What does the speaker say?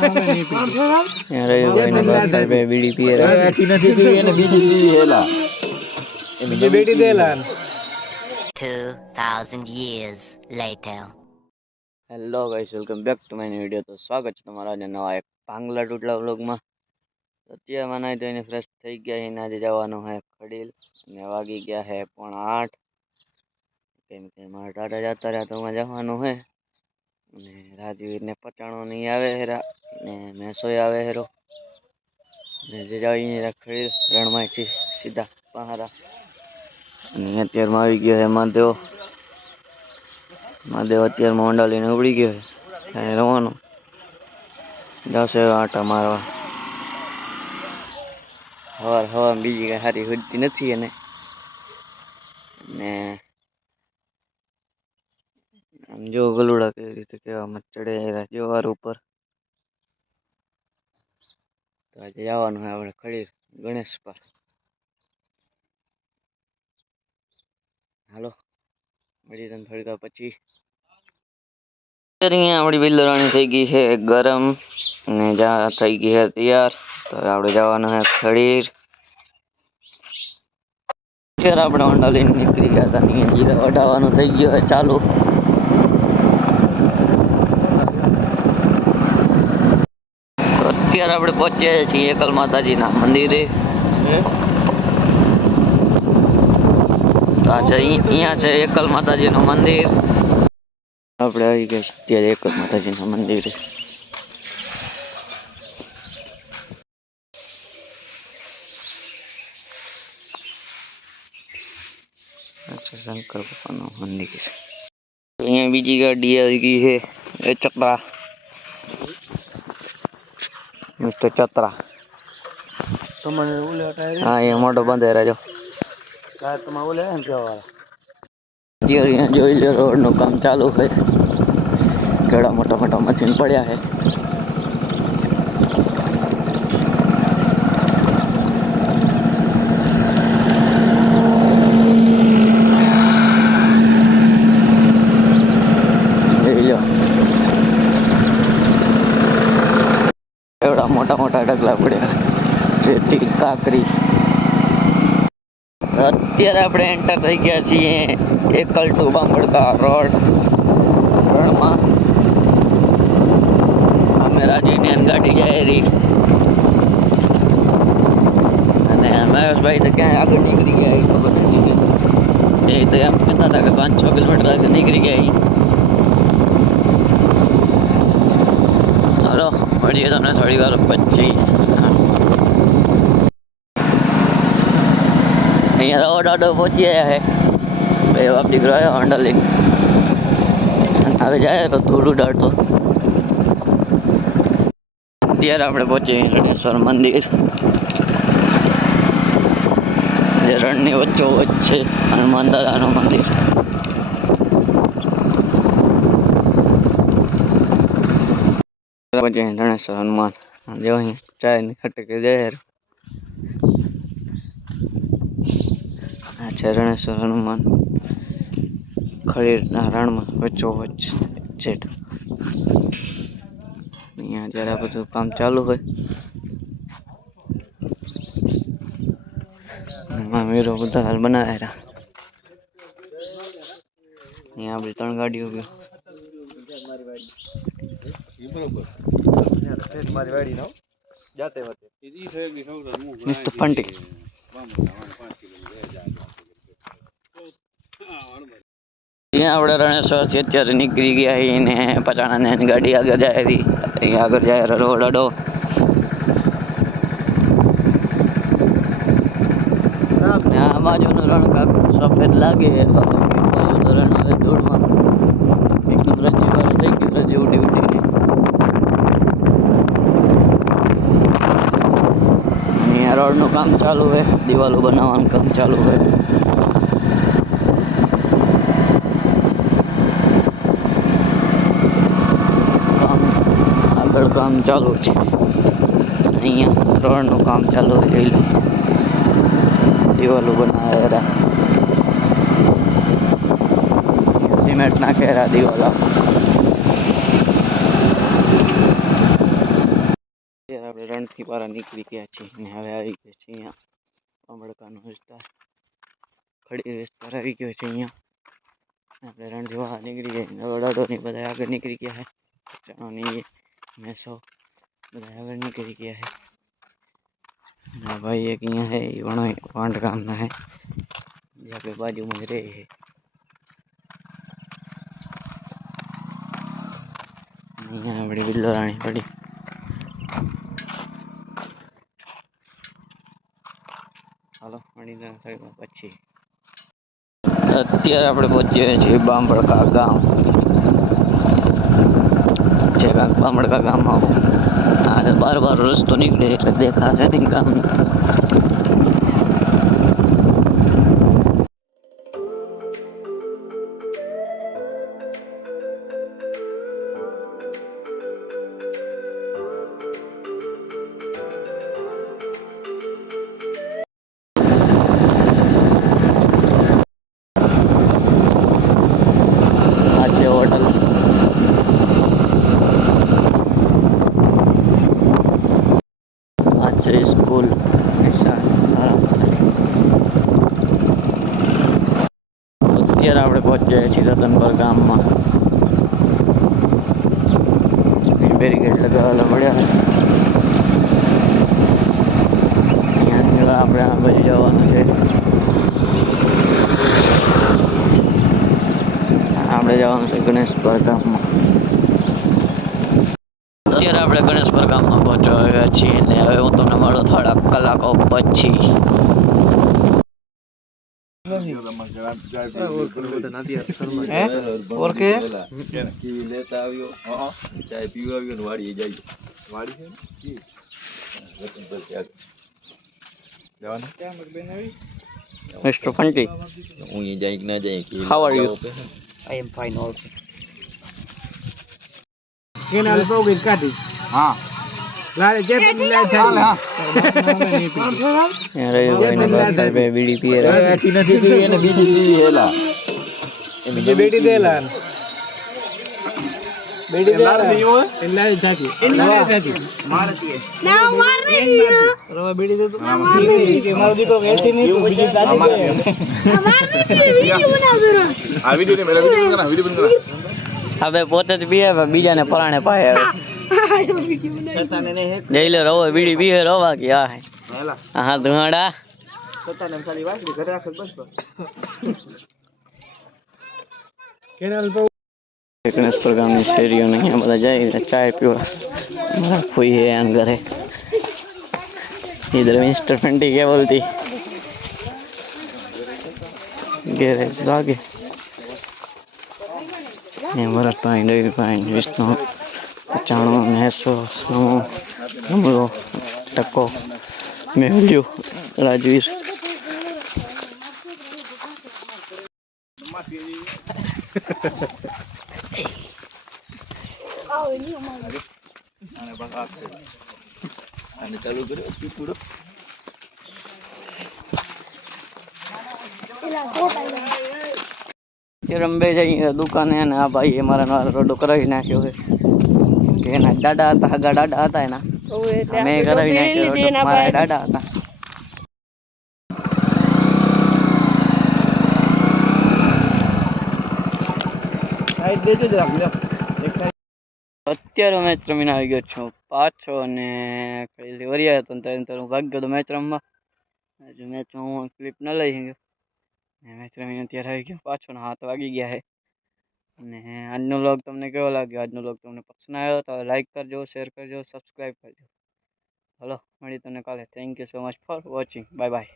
રવિભાઈ ને બાપભાઈ બીડી પીએ એથી નથી પીવી એને બીજી પીવી હેલા બીજી બેટી દેલા 2000 years later. Hello guys welcome back to my new video. તો સ્વાગત છે તમારા આજે નવા એક ભાંગલા ટૂટલા વ્લોગમાં. અત્યારે મને તો એને ફ્રેશ થઈ ગયા એને આજે જવાનું છે ખડીલ અને વાગી ગયા છે 7:30 કેમ કે મારા ટાટા જતા રહ્યા તો માં જવાનું છે અને રાજવીરને પચાણો નહીં આવે હેરા ને મેસોય આવે હેરો ને જે જઈને ખડીલ રણમાંથી સીધા પહારા અને અત્યારમાં આવી ગયો છે મહાદેવ અત્યારમાં હોન્ડા લઈને ઉડી ગયો છે રવાનો જશે આટા મારવા. હવા બીજી કઈ સારી હુજતી નથી એને ને આમ જો ગલુડા કેવી રીતે કેવા ચડે જોવાર ઉપર. તો આજે જવાનું હોય આપણે ખડીર ગણેશ પર. હાલો મળી તને થોડીક વાર પછી. અહીંયા આપણી બિલ્લરાણી થઈ ગઈ છે ગરમ અને જા થઈ ગઈ છે તૈયાર. તો આપણે જવાનું છે ખડીર. અત્યારે આપણે હોન્ડા લઈને નીકળી ગયા હતા ને જીરા વઢાવવાનું થઈ ગયો છે ચાલુ. તો અત્યારે આપણે પહોંચ્યા છીએ એકલ માતાજીના મંદિરે. તો આ છે અહીંયા છે એકલ માતાજીનું મંદિર. આપણે આવી ગયા છીએ અત્યારે એકલ માતાજીના મંદિરે. અચ્છા શંકર ભગવાનનું મંદિર છે. અહીંયા બીજી ગાડી આવી ગઈ છે એ ચકરા મિસ્ટર ચતરા. તમને ઓલે હા એ મોટો બંધ રહેજો તમે ઓલે ને કેવા અહીંયા જોઈ લો રોડનું કામ ચાલુ છે. કેવડા મોટા મોટા મશીન પડ્યા છે. એવડા મોટા મોટા ડગલા પડ્યા રેતી કાકરી. અત્યારે આપણે એન્ટર થઈ ગયા છીએ એકલ ટુ બાંભડકા રોડ રણમાં. અમે રાજવીની ગાડી જાય રહી અને મહેશભાઈ તો ક્યાંય આગળ નીકળી ગયા એ ખબર નથી. એ તો એમ કહેતા હતા કે 5-6 કિલોમીટર આગળ નીકળી ગયા. હાલો મળીએ તમને થોડી વાર પછી. અહીંયા રોડ આડો પહોંચી ગયા છે બે બાપ દીકરો આવ્યો હોન્ડા લઈને હવે જાય તો થોડું ડાળતો. અત્યારે આપણે પહોંચીએ રણેશ્વર મંદિર જે રણની વચ્ચોવચ્ચ છે હનુમાન દાદાનું મંદિર. રણેશ્વર હનુમાન જો અહીં ચાય ની ખટકે જાય. આ છે રણેશ્વર હનુમાન ખડીરના રણમાં વચ્ચોવચ્ચ છે. અહીંયા જરા બધું કામ ચાલુ હોય. વીરો બધા હાલ બનાવ્યા. અહીંયા આપણી 3 ગાડીઓ ગયો મારી વાડી નો જાતે વતે મિસ્ટર ફંટી. અહીંયા આપણે રણેશ્વર થી અત્યારે નીકળી ગયા ને પટાણાને ગાડી આગળ જાય રહી. અહીંયા આગળ જાય રોડ અડો. આ બાજુનું રણ કાંક સફેદ લાગે બાજુ તો રણ હવે ધૂળમાં એકદમ રજીવાળું થઈ ગયું. રજી ઉડી ઉડીને અહીંયા રોડનું કામ ચાલુ હોય. દિવાલો બનાવવાનું કામ ચાલુ હોય. આગળ કામ ચાલુ છે. અહીંયા રોડનું કામ ચાલુ હોય. જોઈ લો દિવાલો બનાવ્યા. સિમેન્ટ નાખેલા દિવાલા. રણથી પારા નીકળી ગયા છીએ અને હવે આવી ગયા છીએ અહીંયા અમડકાનો વિસ્તાર, ખડી વિસ્તાર આવી ગયો છે અહીંયા. આપણે રણથી બહાર નીકળી ગયા, દોડાડોની બધા આગળ નીકળી ગયા છે, ચણોની મેસો બધા આગળ નીકળી ગયા છે. ના ભાઈ એક અહીંયા है वांड गामना है, यहाँ पे बाजू में रहे है. અહીંયા આપણી બિલ્લો રાણી પડી. હાલો મળીને સાઈડમાં પછી. અત્યારે આપણે પહોંચીએ છીએ બાંભડકા ગામ. જે બાંભડકા ગામમાં આ બાર રસ્તો નીકળે એટલે દેખાશે નહીં ગામ. આ છે હોટલ. આ છે સ્કૂલ. અત્યારે આપણે પહોંચ્યા છીએ રતનપર ગામમાં. બેરીકેડ લગાવેલા પડ્યા. અહીંયા આપણે આ બાજુ જવાનું છે. આપણે જવાનું છે ગણેશપર ગામમાં. અત્યારે આપણે ગણેશપર ગામમાં પહોંચવા આવ્યા છીએ અને હવે હું તમને મળું થોડા કલાકો પછી. Mr. Funky, how are you? I am fine also. Canal બહુ ગઈ કાઢી. હા. લારે જે પણ લે ચાલ હા. યાર એ ભાઈને બાપ બે બીડી પીએ રે. એથી નથી પીવી એને બીજી પીવી હેલા. એ બીજી બેટી દેલા. બેટી દેલા. એલા જાતી. એલા જાતી. મારતી. ના માર નહીં. રવા બેટી દે તો. માર નહીં કે મારો દીકરો એથી નહીં તો બીજી જાતી. માર નહીં વિડિયો બનાવ જરા. આ વિડિયો ને મેરા વિડિયો બના વિડિયો બના. હવે પોતે જ પીએ બીજાને પરાણે પાય આવે. જઈ લે રવો બીડી પીએ રવા કે આ હા ધુવાડા સતાને ખાલી વાસડી ઘરે રાખે બસ બસ. કેનાલ બહુ ગણેશપર ગામની શેરીઓને અહીંયા બધા જાય ચાય પીવા. મારા ફૂઈ હે આન ઘરે. इधर मिस्टर फंटी क्या बोलती गैरेज लागे हमारा पाइन डेरी पाइन विष्णु चाणो मैसो स्नो कमलो टको मेहलियो राजवीर ચાલુ કર્યો પૂરો રંબે જઈએ દુકાને અને આ ભાઈ અમારા નવા રોડો કરાવી નાખ્યો છે કે એના દાદા હતા હગા દાદા હતા એના મેં કરાવી નાખ્યો રોડો મારા દાદા હતા. અત્યારે મેચ રમીને આવી ગયો છું પાછો અને કઈ વરિયા હતો ને હું ભાગ ગયો મેચ રમવા. હજુ મેચમાં હું ક્લિપ ન લઈ ગયો મેચ રમીને અત્યારે આવી ગયો પાછો ને 7 વાગી ગયા છે. અને આજનો વ્લોગ તમને કેવો લાગ્યો? આજનો વ્લોગ તમને પસંદ આવ્યો તો લાઈક કરજો, શેર કરજો, સબસ્ક્રાઈબ કરજો. હલો મળી તમને કાલે. Thank you so much for watching. Bye bye.